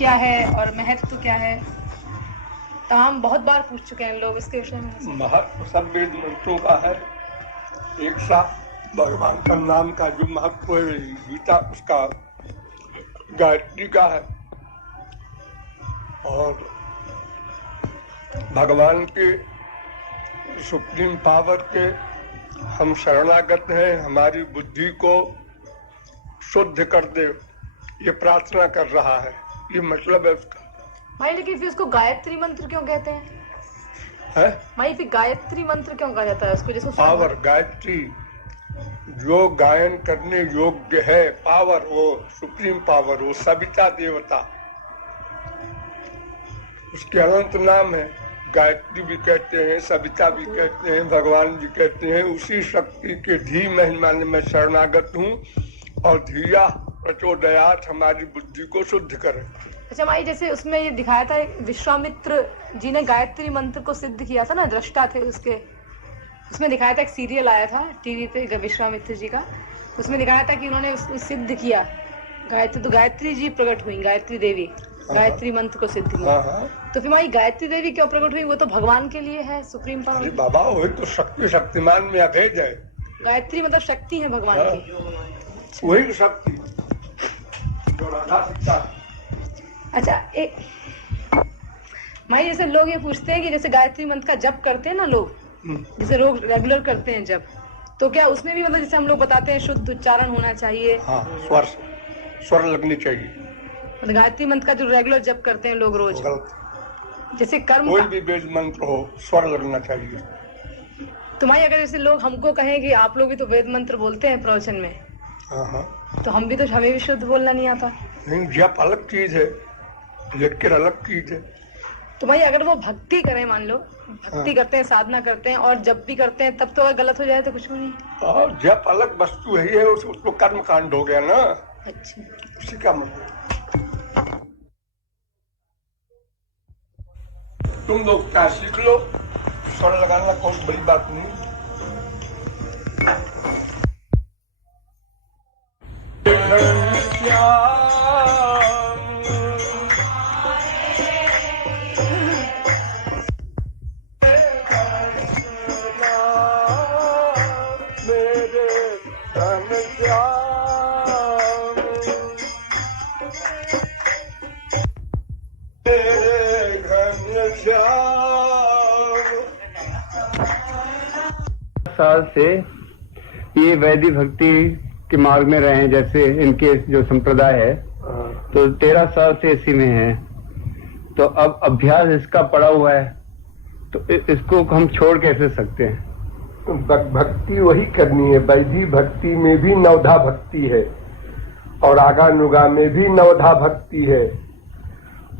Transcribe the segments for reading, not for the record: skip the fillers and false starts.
क्या है और महत्व क्या है, तमाम बहुत बार पूछ चुके हैं लोग इसके विषय में। महत्व सब वेद मंत्रों का है। एक सा भगवान का नाम का जो महत्व है गीता उसका गायत्री का है, और भगवान के सुप्रीम पावर के हम शरणागत हैं, हमारी बुद्धि को शुद्ध कर दे, ये प्रार्थना कर रहा है, ये मतलब है उसका। भाई लेकिन फिर उसको गायत्री मंत्र क्यों कहते हैं? है भाई फिर गायत्री मंत्र क्यों कहा जाता है उसको? जैसे पावर, गायत्री जो गायन करने योग्य है, पावर, वो सुप्रीम पावर, वो सविता देवता, उसके अनंत नाम है। गायत्री भी कहते हैं, सविता भी कहते हैं, भगवान भी कहते हैं। उसी शक्ति के धी महिमा में मैं शरणागत हूँ, और धिया प्रचोदयात हमारी बुद्धि को शुद्ध करे। अच्छा भाई, जैसे उसमें ये दिखाया था विश्वामित्र जी ने गायत्री मंत्र को सिद्ध किया था ना, दृष्टा थे उसके। उसमें दिखाया था, एक सीरियल आया था टीवी पे विश्वामित्र जी का, उसमें दिखाया था कि उन्होंने उसमें सिद्ध किया गायत्री, तो गायत्री जी प्रकट हुई, गायत्री देवी गायत्री मंत्र को सिद्ध किया। तो फिर भाई गायत्री देवी क्यों प्रकट हुई? वो तो भगवान के लिए है, सुप्रीम पावर। अरे बाबा, वही तो शक्ति, शक्तिमान में अभेद है। गायत्री मतलब शक्ति है भगवान की, वही शक्ति जो राधा सीता। अच्छा, एक भाई जैसे लोग ये पूछते हैं कि जैसे गायत्री मंत्र का जप करते हैं ना लोग, जैसे लोग रेगुलर करते हैं जब, तो क्या उसमें भी मतलब जैसे हम लोग बताते हैं शुद्ध उच्चारण होना चाहिए? हाँ, स्वर लगनी चाहिए। मतलब गायत्री मंत्र का जो रेगुलर जप करते हैं लोग रोज, जैसे कर्म कोई भी वेद मंत्र हो, स्वर लगना चाहिए। तो भाई अगर जैसे लोग हमको कहें कि आप लोग भी तो वेद मंत्र बोलते हैं प्रवचन में, तो हमें भी शुद्ध बोलना नहीं आता। नहीं, जप अलग चीज है, लेक्चर अलग चीज है। तो भाई अगर वो भक्ति करें, मान लो भक्ति करते हैं, साधना करते हैं और जब भी करते हैं, तब तो अगर गलत हो जाए तो कुछ भी नहीं। और जप अलग वस्तु है, उसको कर्म कांड हो गया ना। अच्छा, उसी का मतलब। तुम लोग क्या सीख लो, स्वर लगाना कोई बड़ी बात नहीं। साल से ये वैदिक भक्ति के मार्ग में रहे हैं, जैसे इनके जो संप्रदाय है, तो 13 साल से इसी में है। तो अब अभ्यास इसका पड़ा हुआ है, तो इसको हम छोड़ कैसे सकते हैं? भक्ति वही करनी है। वैदिक भक्ति में भी नवधा भक्ति है, और आगानुगा में भी नवधा भक्ति है,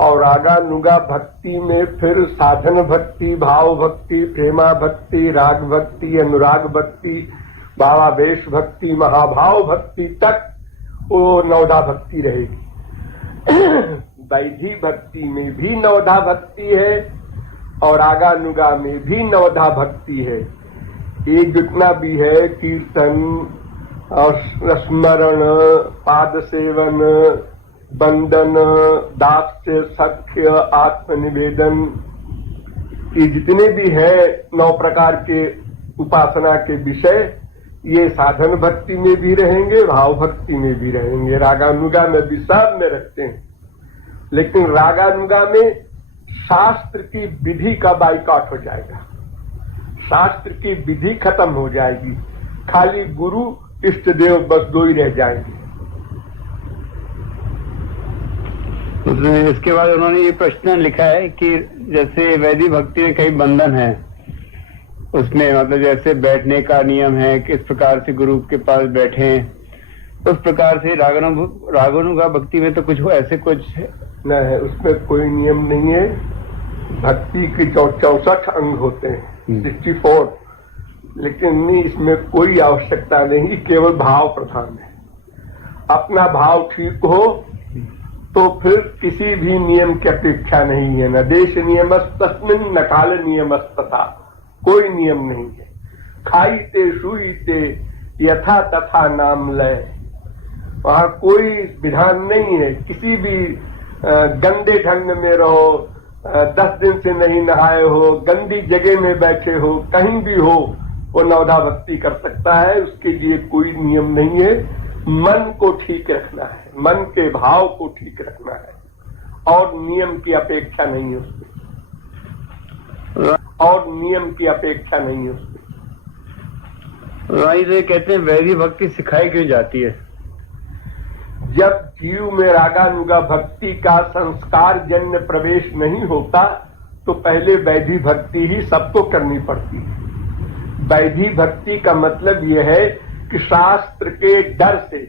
और आगानुगा भक्ति में फिर साधन भक्ति, भाव भक्ति, प्रेमा भक्ति, राग भक्ति, अनुराग भक्ति, भावावेश भक्ति, महाभाव भक्ति तक वो नवधा भक्ति रहेगी। वैदिक भक्ति में भी नवधा भक्ति है, और आगानुगा में भी नवधा भक्ति है। एक जितना भी है कीर्तन और स्मरण, पाद सेवन, बंदन, दास्य, सख्य, आत्मनिवेदन, ये जितने भी है 9 प्रकार के उपासना के विषय, ये साधन भक्ति में भी रहेंगे, भाव भक्ति में भी रहेंगे, रागानुगा में भी, सब में रहते हैं। लेकिन रागानुगा में शास्त्र की विधि का बाइकआउट हो जाएगा, शास्त्र की विधि खत्म हो जाएगी, खाली गुरु इष्ट देव बस 2 ही रह जाएंगे। इसके बाद उन्होंने ये प्रश्न लिखा है कि जैसे वैदिक भक्ति में कई बंधन है, उसमें मतलब जैसे बैठने का नियम है, किस प्रकार से गुरु के पास बैठे, उस प्रकार से रागानुगा भक्ति में तो कुछ हो, ऐसे कुछ न है, उसमें कोई नियम नहीं है। भक्ति के 64 अंग होते हैं, 64, लेकिन इसमें कोई आवश्यकता नहीं, केवल भाव प्रधान है। अपना भाव ठीक हो तो फिर किसी भी नियम की अपेक्षा नहीं है। न देश नियमस्तस्मिन् न काल नियमस्तथा, कोई नियम नहीं है। खाईते शुईते यथा तथा नाम लय, वहां कोई विधान नहीं है। किसी भी गंदे ढंग में रहो, 10 दिन से नहीं नहाए हो, गंदी जगह में बैठे हो, कहीं भी हो, वो नवधा भक्ति कर सकता है। उसके लिए कोई नियम नहीं है। मन को ठीक रखना है, मन के भाव को ठीक रखना है, और नियम की अपेक्षा नहीं है उसमें, और नियम की अपेक्षा नहीं है उसमें। राई से कहते हैं वैदिक भक्ति सिखाई क्यों जाती है? जब जीव में रागानुगा भक्ति का संस्कार जन्य प्रवेश नहीं होता तो पहले वैदिक भक्ति ही सबको करनी पड़ती है। वैदिक भक्ति का मतलब यह है कि शास्त्र के डर से,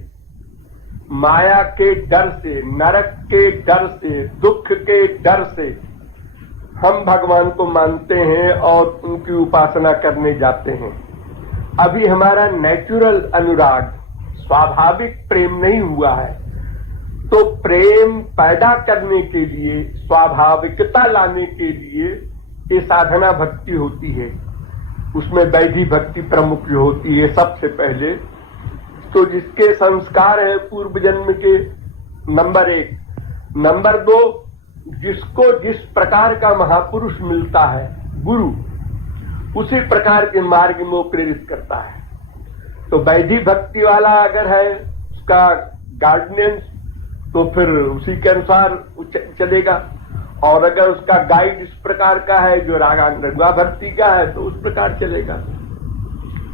माया के डर से, नरक के डर से, दुख के डर से हम भगवान को मानते हैं और उनकी उपासना करने जाते हैं। अभी हमारा नेचुरल अनुराग, स्वाभाविक प्रेम नहीं हुआ है, तो प्रेम पैदा करने के लिए, स्वाभाविकता लाने के लिए ये साधना भक्ति होती है। उसमें वैदिक भक्ति प्रमुख होती है सबसे पहले। तो जिसके संस्कार है पूर्व जन्म के, नंबर 1। नंबर 2, जिसको जिस प्रकार का महापुरुष मिलता है, गुरु, उसी प्रकार के मार्ग में वो प्रेरित करता है। तो वैदिक भक्ति वाला अगर है उसका गाइडेंस, तो फिर उसी के अनुसार चलेगा, और अगर उसका गाइड इस प्रकार का है जो रागानुगा भक्ति का है तो उस प्रकार चलेगा।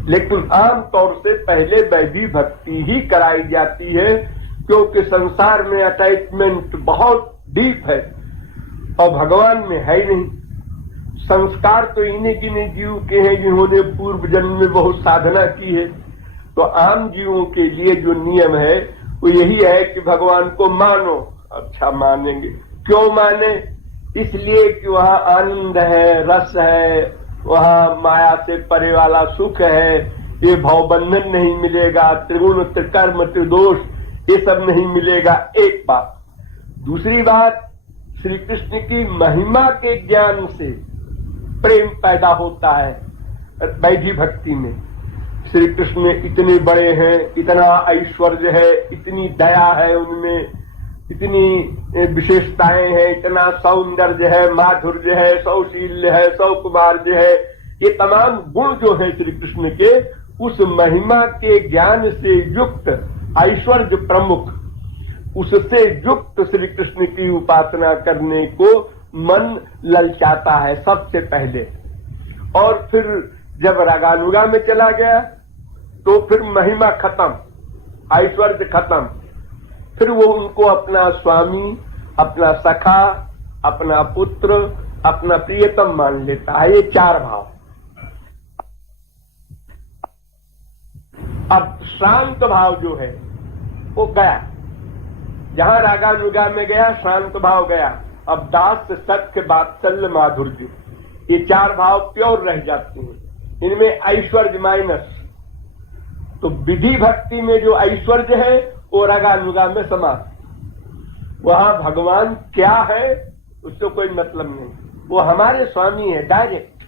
लेकिन आम तौर से पहले वैदिक भक्ति ही कराई जाती है, क्योंकि संसार में अटैचमेंट बहुत डीप है और भगवान में है ही नहीं। संस्कार तो इन्हीं गिने जीव के हैं जिन्होंने पूर्व जन्म में बहुत साधना की है। तो आम जीवों के लिए जो नियम है वो यही है कि भगवान को मानो। अच्छा, मानेंगे, क्यों माने? इसलिए कि वहाँ आनंद है, रस है, वहाँ माया से परे वाला सुख है, ये भवबंधन नहीं मिलेगा, त्रिगुण त्रिकर्म त्रिदोष ये सब नहीं मिलेगा। एक बात। दूसरी बात, श्री कृष्ण की महिमा के ज्ञान से प्रेम पैदा होता है वैदिक भक्ति में। श्री कृष्ण इतने बड़े हैं, इतना ऐश्वर्य है, इतनी दया है उनमें, इतनी विशेषताएं हैं, इतना सौंदर्य है, माधुर्य है, सौशील्य है, सौकुमार्य है, ये तमाम गुण जो है श्री कृष्ण के, उस महिमा के ज्ञान से युक्त, ऐश्वर्य प्रमुख, उससे युक्त श्री कृष्ण की उपासना करने को मन ललचाता है सबसे पहले। और फिर जब रागानुगा में चला गया तो फिर महिमा खत्म, ऐश्वर्य खत्म, फिर वो उनको अपना स्वामी, अपना सखा, अपना पुत्र, अपना प्रियतम मान लेता है। ये 4 भाव। अब शांत भाव जो है वो गया, जहां रागानुगा में गया शांत भाव गया। अब दास, सत्य, वात्सल्य, माधुर्य, ये 4 भाव प्योर रह जाते हैं। इनमें ऐश्वर्य माइनस। तो विधि भक्ति में जो ऐश्वर्य है वो रागानुगा में समाप्त। वहां भगवान क्या है उससे कोई मतलब नहीं, वो हमारे स्वामी है, डायरेक्ट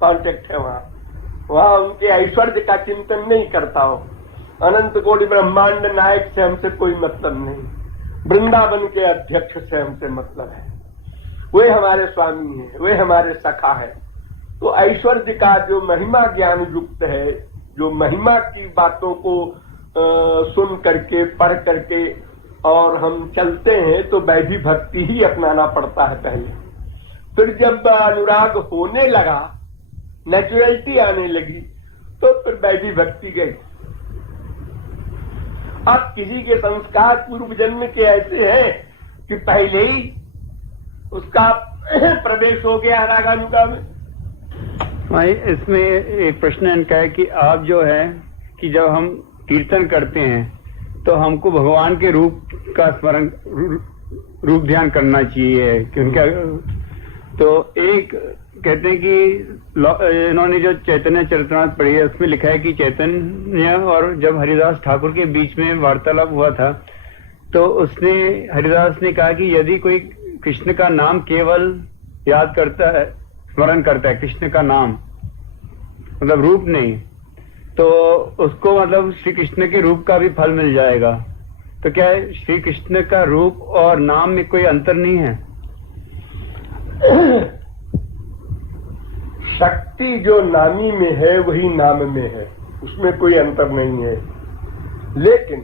कांटेक्ट है। वहां उनके ऐश्वर्य का चिंतन नहीं करता हो। अनंत कोटि ब्रह्मांड नायक से हमसे कोई मतलब नहीं, वृंदावन के अध्यक्ष से हमसे मतलब है। वे हमारे स्वामी हैं, वे हमारे सखा है। तो ऐश्वर्य का जो महिमा ज्ञान युक्त है, जो महिमा की बातों को सुन करके, पढ़ करके और हम चलते हैं, तो वैदिक भक्ति ही अपनाना पड़ता है पहले। फिर जब अनुराग होने लगा, नेचुरलिटी आने लगी, तो फिर वैदिक भक्ति गई। अब किसी के संस्कार पूर्व जन्म के ऐसे हैं कि पहले ही उसका प्रवेश हो गया रागानुगा में। इसमें एक प्रश्न इनका है कि आप जो है कि जब हम कीर्तन करते हैं तो हमको भगवान के रूप का स्मरण, रूप ध्यान करना चाहिए कि उनका। तो एक कहते हैं कि इन्होंने जो चैतन्य चरितमृत पढ़ी है उसमें लिखा है कि चैतन्य और जब हरिदास ठाकुर के बीच में वार्तालाप हुआ था तो उसने, हरिदास ने कहा कि यदि कोई कृष्ण का नाम केवल याद करता है, स्मरण करता है, कृष्ण का नाम मतलब रूप नहीं, तो उसको मतलब श्री कृष्ण के रूप का भी फल मिल जाएगा। तो क्या श्री कृष्ण का रूप और नाम में कोई अंतर नहीं है? शक्ति जो नामी में है वही नाम में है, उसमें कोई अंतर नहीं है। लेकिन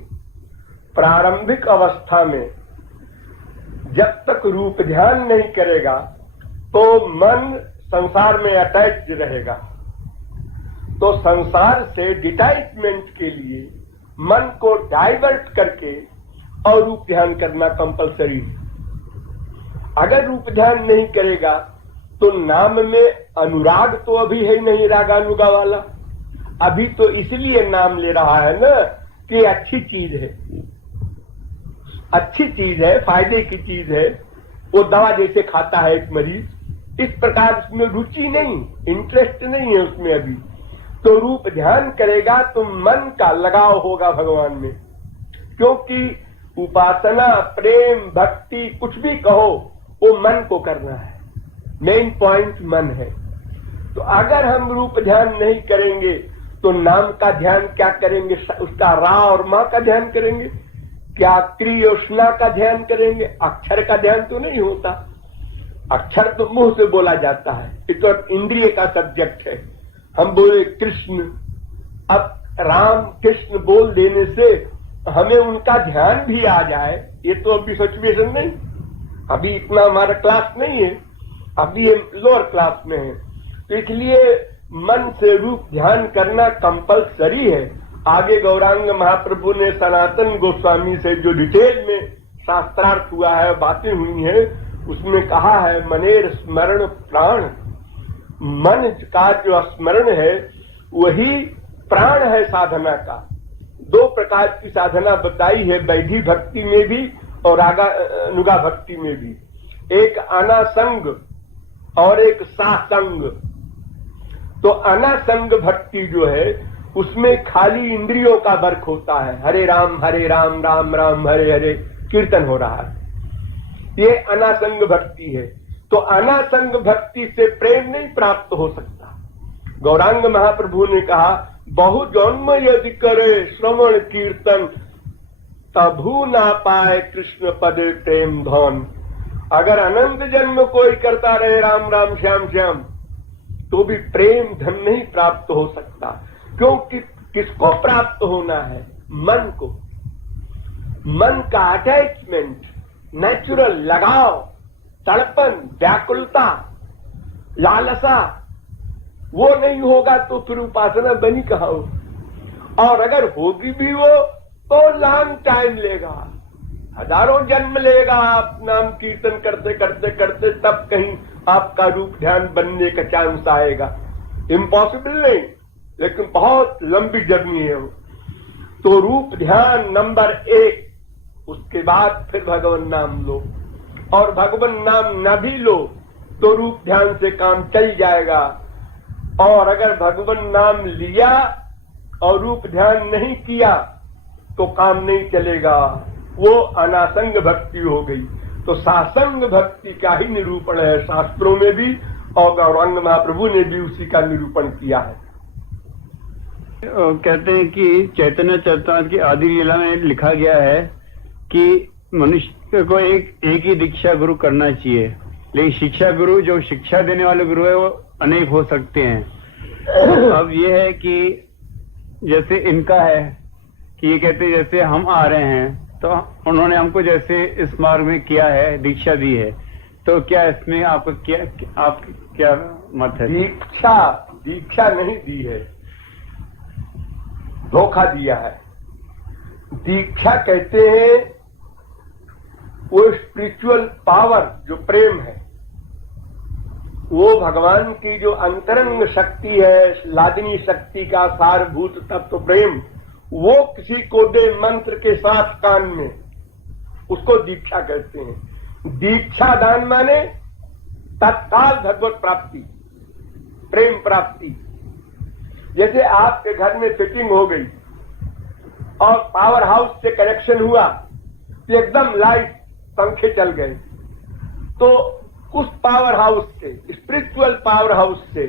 प्रारंभिक अवस्था में जब तक रूप ध्यान नहीं करेगा तो मन संसार में अटैच रहेगा। तो संसार से डिटैचमेंट के लिए मन को डाइवर्ट करके और रूप ध्यान करना कंपलसरी है। अगर रूप ध्यान नहीं करेगा तो नाम में अनुराग तो अभी है नहीं, रागानुगा वाला। अभी तो इसलिए नाम ले रहा है ना कि अच्छी चीज है, अच्छी चीज है, फायदे की चीज है। वो दवा जैसे खाता है एक मरीज, इस प्रकार उसमें रुचि नहीं, इंटरेस्ट नहीं है उसमें अभी। तो रूप ध्यान करेगा तो मन का लगाव होगा भगवान में, क्योंकि उपासना, प्रेम, भक्ति कुछ भी कहो वो मन को करना है, मेन पॉइंट मन है। तो अगर हम रूप ध्यान नहीं करेंगे तो नाम का ध्यान क्या करेंगे? उसका रा और मां का ध्यान करेंगे क्या? क्रिय और स्ना का ध्यान करेंगे? अक्षर का ध्यान तो नहीं होता। अक्षर तो मुंह से बोला जाता है, ये तो इंद्रिय का सब्जेक्ट है। हम बोले कृष्ण, अब राम कृष्ण बोल देने से हमें उनका ध्यान भी आ जाए, ये तो अभी सिचुएशन नहीं, अभी इतना हमारा क्लास नहीं है, अभी हम लोअर क्लास में है। तो इसलिए मन से रूप ध्यान करना कंपलसरी है। आगे गौरांग महाप्रभु ने सनातन गोस्वामी से जो डिटेल में शास्त्रार्थ हुआ है, बातें हुई हैं, उसमें कहा है मनेर स्मरण प्राण। मन का जो स्मरण है वही प्राण है साधना का। दो प्रकार की साधना बताई है, वैधि भक्ति में भी और अनुगा भक्ति में भी। एक अनासंग और एक सासंग। तो अनासंग भक्ति जो है उसमें खाली इंद्रियों का वर्क होता है, हरे राम राम राम हरे हरे कीर्तन हो रहा है, ये अनासंग भक्ति है। तो अनासंग भक्ति से प्रेम नहीं प्राप्त हो सकता। गौरांग महाप्रभु ने कहा बहु जन्म यदि करे श्रवण कीर्तन तभू ना पाए कृष्ण पदे प्रेम धन। अगर अनंत जन्म कोई करता रहे राम राम श्याम श्याम तो भी प्रेम धन नहीं प्राप्त हो सकता। क्योंकि किसको प्राप्त होना है? मन को। मन का अटैचमेंट, नेचुरल लगाव, तड़पन, व्याकुलता, लालसा, वो नहीं होगा तो फिर उपासना बनी कहां हो। और अगर होगी भी वो तो लॉन्ग टाइम लेगा, हजारों जन्म लेगा आप नाम कीर्तन करते करते करते, तब कहीं आपका रूप ध्यान बनने का चांस आएगा। इम्पॉसिबल नहीं, लेकिन बहुत लंबी जर्नी है वो। तो रूप ध्यान नंबर 1, उसके बाद फिर भगवान नाम लो। और भगवान नाम न भी लो तो रूप ध्यान से काम चल जाएगा। और अगर भगवान नाम लिया और रूप ध्यान नहीं किया तो काम नहीं चलेगा, वो अनासंग भक्ति हो गई। तो सासंग भक्ति का ही निरूपण है शास्त्रों में भी, और गौरांग महाप्रभु ने भी उसी का निरूपण किया है। कहते हैं कि चैतन्य चरितामृत की आदि लीला में लिखा गया है कि मनुष्य को एक ही दीक्षा गुरु करना चाहिए, लेकिन शिक्षा गुरु, जो शिक्षा देने वाले गुरु है, वो अनेक हो सकते हैं। अब ये है कि जैसे इनका है कि ये कहते हैं जैसे हम आ रहे हैं तो उन्होंने हमको जैसे इस मार्ग में किया है, दीक्षा दी है, तो क्या इसमें आपको क्या मत है? दीक्षा नहीं दी है, धोखा दिया है। दीक्षा कहते हैं वो स्पिरिचुअल पावर जो प्रेम है, वो भगवान की जो अंतरंग शक्ति है, लादिनी शक्ति का सारभूत तत्व प्रेम, वो किसी को दे मंत्र के साथ कान में, उसको दीक्षा कहते हैं। दीक्षा दान माने तत्काल भगवत प्राप्ति, प्रेम प्राप्ति। जैसे आपके घर में फिटिंग हो गई और पावर हाउस से कनेक्शन हुआ तो एकदम लाइट पंखे चल गए, तो उस पावर हाउस से, स्पिरिचुअल पावर हाउस से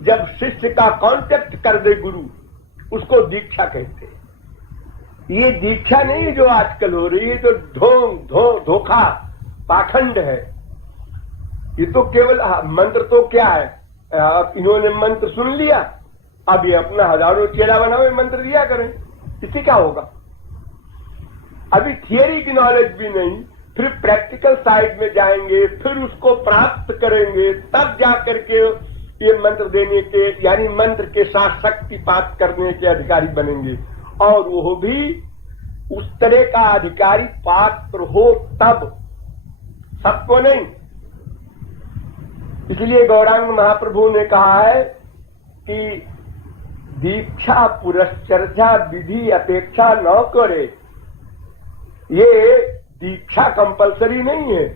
जब शिष्य का कांटेक्ट कर दे गुरु, उसको दीक्षा कहते हैं। ये दीक्षा नहीं जो आजकल हो रही है, तो धोखा पाखंड है। ये तो केवल मंत्र तो क्या है, अब इन्होंने मंत्र सुन लिया, अब ये अपना हजारों चेला बनाओ, मंत्र दिया करें, इससे क्या होगा। अभी थियरी की नॉलेज भी नहीं, फिर प्रैक्टिकल साइड में जाएंगे, फिर उसको प्राप्त करेंगे, तब जाकर के ये मंत्र देने के, यानी मंत्र के साथ शक्तिपात करने के अधिकारी बनेंगे। और वो भी उस तरह का अधिकारी पात्र हो तब, सबको नहीं। इसलिए गौरांग महाप्रभु ने कहा है कि दीक्षा पुरश्चर्चा विधि अपेक्षा न करे। ये दीक्षा कंपलसरी नहीं है।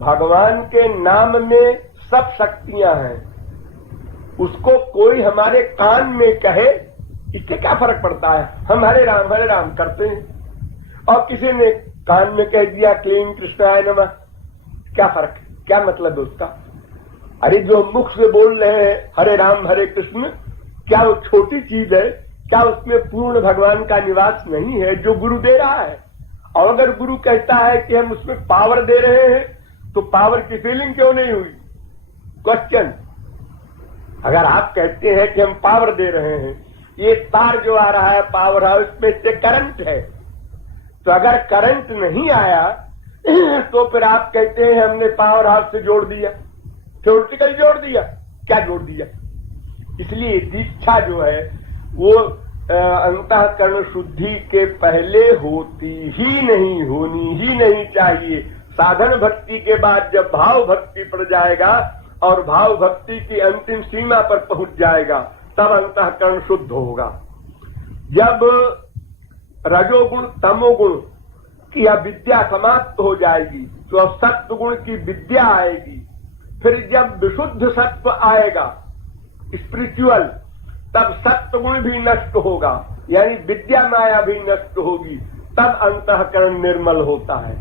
भगवान के नाम में सब शक्तियां हैं, उसको कोई हमारे कान में कहे, इससे क्या फर्क पड़ता है। हम हरे राम करते हैं, और किसी ने कान में कह दिया क्लीन कृष्णाय नमः, क्या फर्क, क्या मतलब है उसका। अरे जो मुख से बोल रहे हैं हरे राम हरे कृष्ण, क्या वो छोटी चीज है, क्या उसमें पूर्ण भगवान का निवास नहीं है जो गुरु दे रहा है। और अगर गुरु कहता है कि हम उसमें पावर दे रहे हैं, तो पावर की फीलिंग क्यों नहीं हुई। क्वेश्चन, अगर आप कहते हैं कि हम पावर दे रहे हैं, ये तार जो आ रहा है पावर हाउस में से करंट है, तो अगर करंट नहीं आया तो फिर आप कहते हैं हमने पावर हाउस से जोड़ दिया, थ्योरेटिकल जोड़ दिया, क्या जोड़ दिया। इसलिए दीक्षा जो है वो अंतःकरण शुद्धि के पहले होती ही नहीं, होनी ही नहीं चाहिए। साधन भक्ति के बाद जब भाव भक्ति पड़ जाएगा और भाव भक्ति की अंतिम सीमा पर पहुंच जाएगा, तब अंतःकरण शुद्ध होगा। जब रजोगुण तमोगुण की विद्या समाप्त हो जाएगी, तो अब सत्व गुण की विद्या आएगी। फिर जब विशुद्ध सत्व आएगा स्पिरिचुअल, तब सत्व गुण भी नष्ट होगा, यानी विद्या माया भी नष्ट होगी, तब अंतःकरण निर्मल होता है।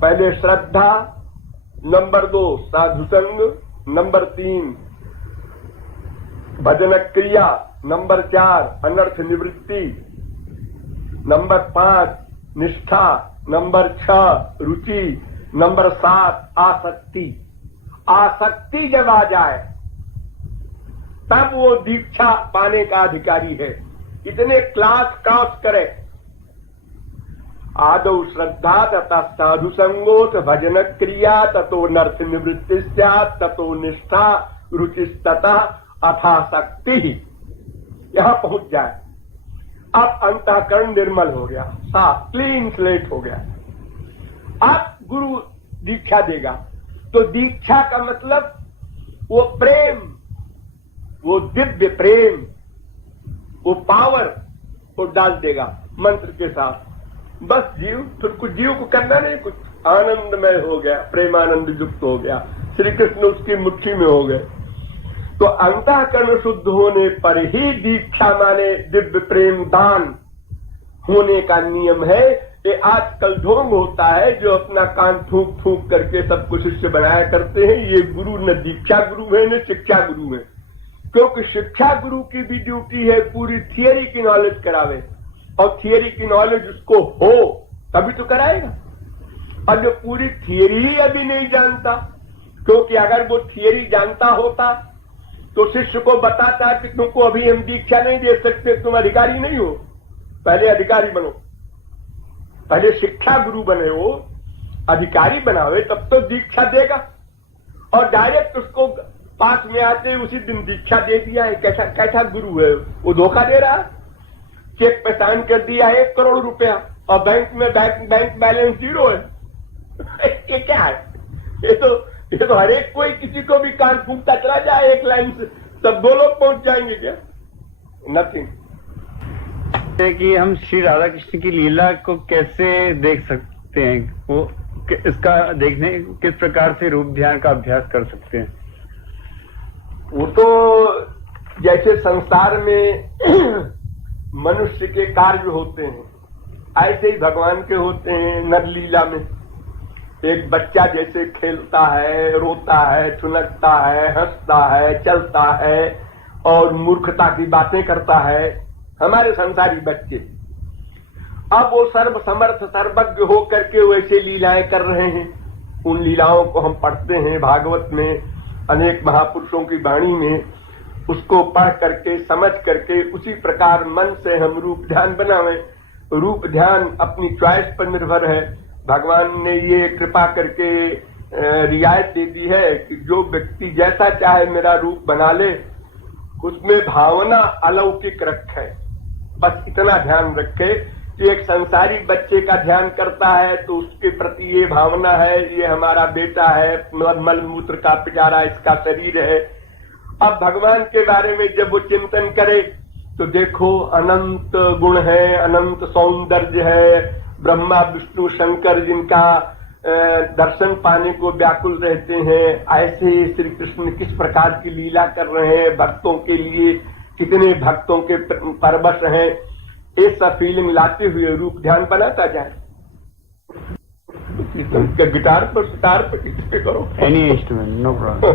पहले श्रद्धा, नंबर 2 साधु संग, नंबर 3 भजन क्रिया, नंबर 4 अनर्थ निवृत्ति, नंबर 5 निष्ठा, नंबर 6 रुचि, नंबर 7 आसक्ति। आसक्ति जब आ जाए तब वो दीक्षा पाने का अधिकारी है। इतने क्लास क्रॉस करे, आदौ श्रद्धा तथा साधु संगोत भजन क्रिया, ततो नर्थ निवृत्ति स्यात्, ततो निष्ठा रुचिस्ततः अथासक्ति, यहां पहुंच जाए, अब अंतःकरण निर्मल हो गया, साफ क्लीन स्लेट हो गया। अब गुरु दीक्षा देगा, तो दीक्षा का मतलब वो प्रेम, वो दिव्य प्रेम, वो पावर वो डाल देगा मंत्र के साथ। बस जीव, फिर कुछ जीव को करना नहीं, कुछ आनंदमय हो गया, प्रेमानंद युक्त हो गया, श्री कृष्ण उसकी मुट्ठी में हो गए। तो अंतःकरण शुद्ध होने पर ही दीक्षा माने दिव्य प्रेम दान होने का नियम है। ये आजकल ढोंग होता है, जो अपना कान फूंक फूंक करके सबको शिष्य बनाया करते हैं। ये गुरु न दीक्षा गुरु है न शिक्षा गुरु है, क्योंकि शिक्षा गुरु की भी ड्यूटी है पूरी थियरी की नॉलेज करावे, और थियरी की नॉलेज उसको हो तभी तो कराएगा। और जो पूरी थियरी ही अभी नहीं जानता, क्योंकि अगर वो थियरी जानता होता तो शिष्य को बताता कि तुमको अभी हम दीक्षा नहीं दे सकते, तुम अधिकारी नहीं हो, पहले अधिकारी बनो, पहले शिक्षा गुरु बने हो, अधिकारी बनावे तब तो दीक्षा देगा। और डायरेक्ट उसको पास में आते उसी दिन दीक्षा दे दिया है, कैसा कैसा गुरु है वो, धोखा दे रहा। चेक पे साइन कर दिया 1 करोड़ रुपया और बैंक में बैंक बैलेंस 0 है। ये क्या है? ये तो हर एक कोई किसी को भी कान फूंकता चला जाए एक लाइन से, तब 2 लोग पहुंच जाएंगे क्या? नथिंग। कि हम श्री राधा कृष्ण की लीला को कैसे देख सकते हैं, वो इसका देखने किस प्रकार से रूप ध्यान का अभ्यास कर सकते हैं? वो तो जैसे संसार में मनुष्य के कार्य होते हैं, ऐसे ही भगवान के होते हैं। नर लीला में एक बच्चा जैसे खेलता है, रोता है, ठुनकता है, हंसता है, चलता है और मूर्खता की बातें करता है, हमारे संसारी बच्चे। अब वो सर्व समर्थ सर्वज्ञ हो करके वैसे लीलाएं कर रहे हैं। उन लीलाओं को हम पढ़ते हैं भागवत में, अनेक महापुरुषों की वाणी में, उसको पढ़ करके समझ करके उसी प्रकार मन से हम रूप ध्यान बनावें। रूप ध्यान अपनी चॉइस पर निर्भर है। भगवान ने ये कृपा करके रियायत दे दी है कि जो व्यक्ति जैसा चाहे मेरा रूप बना ले, उसमें भावना अलौकिक रखे। बस इतना ध्यान रखे कि एक संसारी बच्चे का ध्यान करता है तो उसके प्रति ये भावना है, ये हमारा बेटा है, मल मूत्र का पिटारा इसका शरीर है। अब भगवान के बारे में जब वो चिंतन करे तो देखो अनंत गुण है, अनंत सौंदर्य है। ब्रह्मा विष्णु शंकर जिनका दर्शन पाने को व्याकुल रहते हैं, ऐसे श्री कृष्ण किस प्रकार की लीला कर रहे हैं भक्तों के लिए, कितने भक्तों के परवश हैं। ऐसा फीलिंग लाते हुए रूप ध्यान बनाता जाए। गिटार पर सितार पर किस पे करो, एनी इंस्ट्रूमेंट, नो प्रॉब्लम।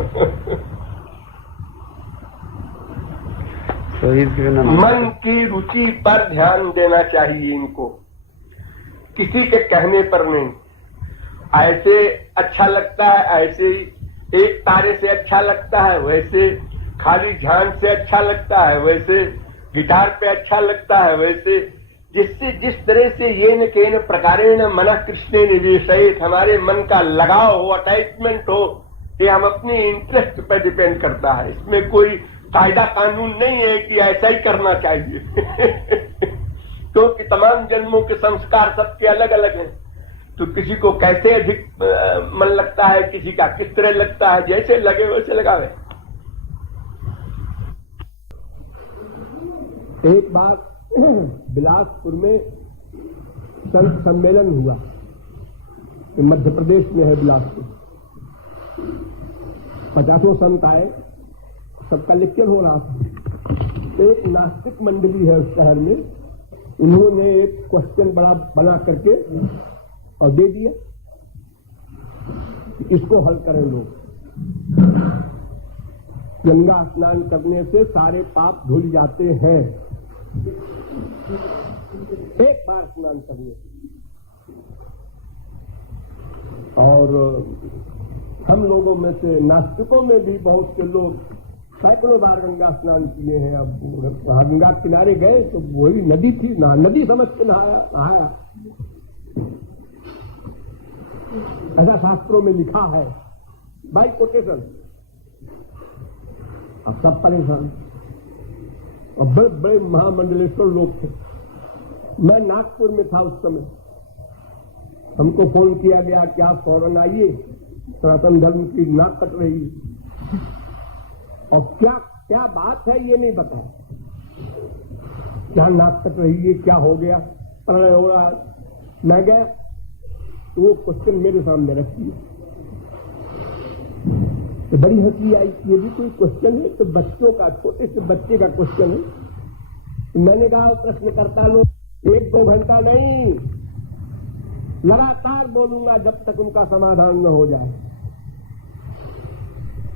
मन की रुचि पर ध्यान देना चाहिए इनको, किसी के कहने पर नहीं। ऐसे अच्छा लगता है, ऐसे एक तारे से अच्छा लगता है, वैसे खाली ध्यान से अच्छा लगता है, वैसे गिटार पे अच्छा लगता है, वैसे जिससे जिस तरह से ये न केन प्रकारेण मन कृष्णे निवेशित, हमारे मन का लगाव हो, अटैचमेंट हो, ये हम अपने इंटरेस्ट पर डिपेंड करता है। इसमें कोई कायदा कानून नहीं है कि ऐसा ही करना चाहिए। क्योंकि तमाम जन्मों के संस्कार सबके अलग अलग हैं। तो किसी को कैसे अधिक मन लगता है, किसी का किस तरह लगता है, जैसे लगे वैसे लगावे। एक बार बिलासपुर में संत सम्मेलन हुआ, मध्य प्रदेश में है बिलासपुर। 50 संत आए, सबका लेक्चर हो रहा था। एक नास्तिक मंडली है उस शहर में, उन्होंने एक क्वेश्चन बना करके और दे दिया, इसको हल करें लोग। गंगा स्नान करने से सारे पाप धुल जाते हैं, एक बार स्नान करने। और हम लोगों में से नास्तिकों में भी बहुत से लोग सैकड़ों बार गंगा स्नान किए हैं। अब गंगा किनारे गए तो वही नदी थी, नदी समझ के नहाया। ऐसा शास्त्रों में लिखा है बाई कोटेशन। अब सब परेशान, और बड़े बड़े महामंडलेश्वर लोग थे। मैं नागपुर में था उस समय, हमको फोन किया गया कि आप फौरन आइए, सनातन धर्म की नाक कट रही है। और क्या क्या बात है ये नहीं पता, क्या नाक कट रही है, क्या हो गया, प्रलय हो रहा। मैं गया तो वो क्वेश्चन मेरे सामने रखी, तो बड़ी हंसी आई। ये भी कोई क्वेश्चन है? तो बच्चों का, छोटे से बच्चे का क्वेश्चन है। तो मैंने कहा प्रश्नकर्ता लोग 1-2 घंटा नहीं, लगातार बोलूंगा जब तक उनका समाधान न हो जाए,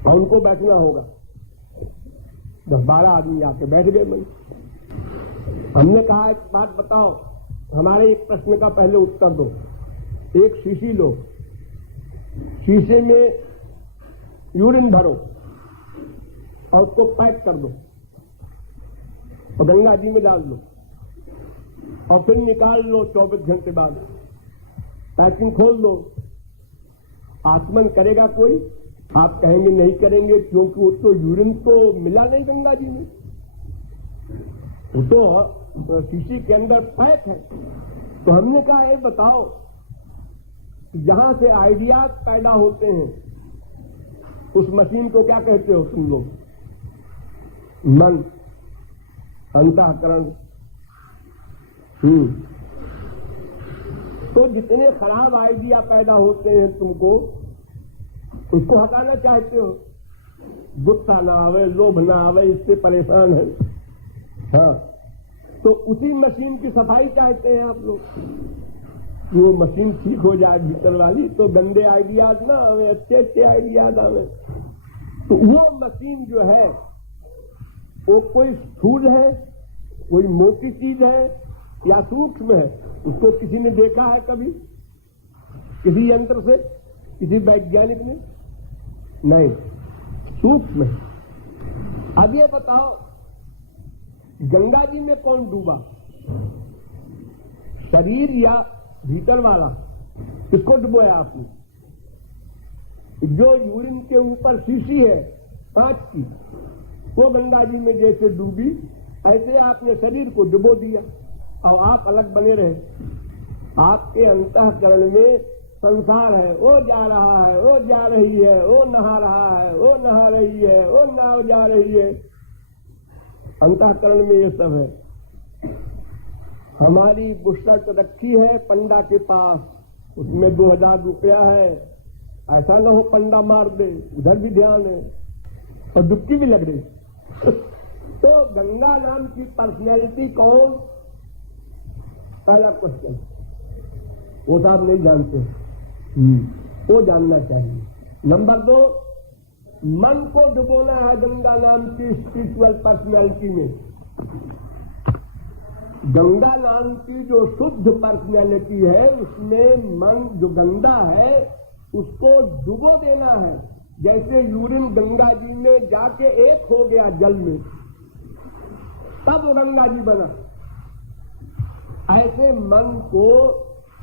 और उनको बैठना होगा। 10-12 आदमी आके बैठ गए। मन हमने कहा एक बात बताओ, हमारे एक प्रश्न का पहले उत्तर दो। एक शीशी लो, शीशे में यूरिन भरो और उसको पैक कर दो और गंगा जी में डाल दो, और फिर निकाल लो 24 घंटे बाद। पैकिंग खोल दो। आचमन करेगा कोई? आप कहेंगे नहीं करेंगे, क्योंकि वो तो यूरिन तो मिला नहीं गंगा जी में, वो तो शीशी के अंदर पैक है। तो हमने कहा ये बताओ, जहां से आइडियाज पैदा होते हैं उस मशीन को क्या कहते हो तुम लोग? मन, अंतःकरण। तो जितने खराब आइडिया पैदा होते हैं तुमको, उसको हटाना चाहते हो। गुस्सा ना आवे, लोभ ना आवे, इससे परेशान है। हाँ, तो उसी मशीन की सफाई चाहते हैं आप लोग, वो मशीन ठीक हो जाए भीतर वाली, तो गंदे आइडियाज ना आवे, अच्छे अच्छे आइडियाज आवे। तो वो मशीन जो है वो कोई स्थूल है कोई मोटी चीज है या सूक्ष्म है, उसको किसी ने देखा है कभी, किसी यंत्र से, किसी वैज्ञानिक ने? नहीं, सूक्ष्म है। अब ये बताओ, गंगा जी में कौन डूबा, शरीर या भीतर वाला? किसको डुबोया आपने? जो यूरिन के ऊपर शीशी है कांच की, वो गंगा जी में जैसे डूबी, ऐसे आपने शरीर को डुबो दिया और आप अलग बने रहे। आपके अंतःकरण में संसार है, वो जा रहा है, वो जा रही है, वो नहा रहा है, वो नहा रही है, वो नाव जा रही है। अंतःकरण में ये सब है। हमारी बुशर्ट रखी है पंडा के पास, उसमें 2000 रुपया है। ऐसा ना हो पंडा मार दे, उधर भी ध्यान है और डुबकी भी लग रही। तो गंगा नाम की पर्सनैलिटी कौन? पहला क्वेश्चन, वो साहब नहीं जानते, वो जानना चाहिए। नंबर 2, मन को डुबोना है गंगा नाम की स्पिरिचुअल पर्सनैलिटी में। गंगा नाम की जो शुद्ध पर्सनैलिटी है, उसमें मन जो गंदा है उसको डुबो देना है। जैसे यूरिन गंगा जी में जाके एक हो गया जल में, तब वो गंगा जी बना। ऐसे मन को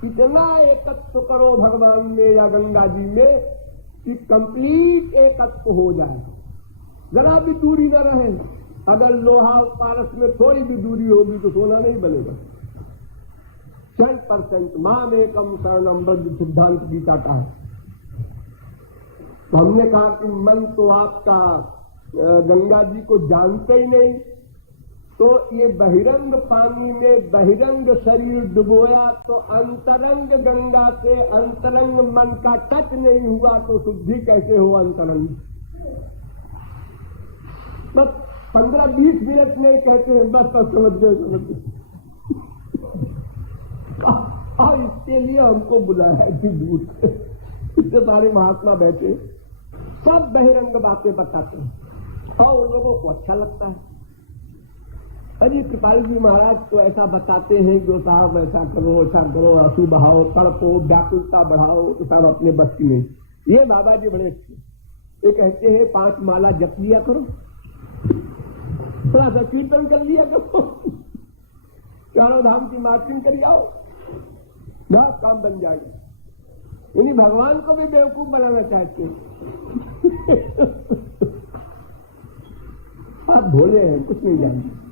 इतना एकत्व करो भगवान में या गंगा जी में कि कंप्लीट एकत्व हो जाए, जरा भी दूरी न रहे। अगर लोहा पारस में थोड़ी भी दूरी होगी तो सोना नहीं बनेगा। 100% माम एकम शरणम ब्रज सिद्धांत गीता का है। तो हमने कहा कि मन तो आपका गंगा जी को जानते ही नहीं, तो ये बहिरंग पानी में बहिरंग शरीर डुबोया तो अंतरंग गंगा से अंतरंग मन का टच नहीं हुआ तो शुद्धि कैसे हो अंतरंग? बस 15-20 मिनट नहीं कहते हैं, बस समझ गए। और इसके लिए हमको बुलाया है इतनी दूर से। इतने सारे महात्मा बैठे, सब बहिरंग बातें बताते हैं और उन लोगों को अच्छा लगता है। अरे कृपाल जी महाराज तो ऐसा बताते हैं जो साहब ऐसा करो, आंसू बहाओ, तड़पो, व्याकुलता बढ़ाओ, तो साहब अपने बस की नहीं। ये बाबा जी बड़े अच्छे, ये कहते हैं 5 माला जप लिया करो, थोड़ा सा कीर्तन कर लिया करो, चारों धाम की मार्चिंग कर आओ, बहुत काम बन जाएगा। यानी भगवान को भी बेवकूफ बनाना चाहते हैं। आप भोले हैं, कुछ नहीं जानते।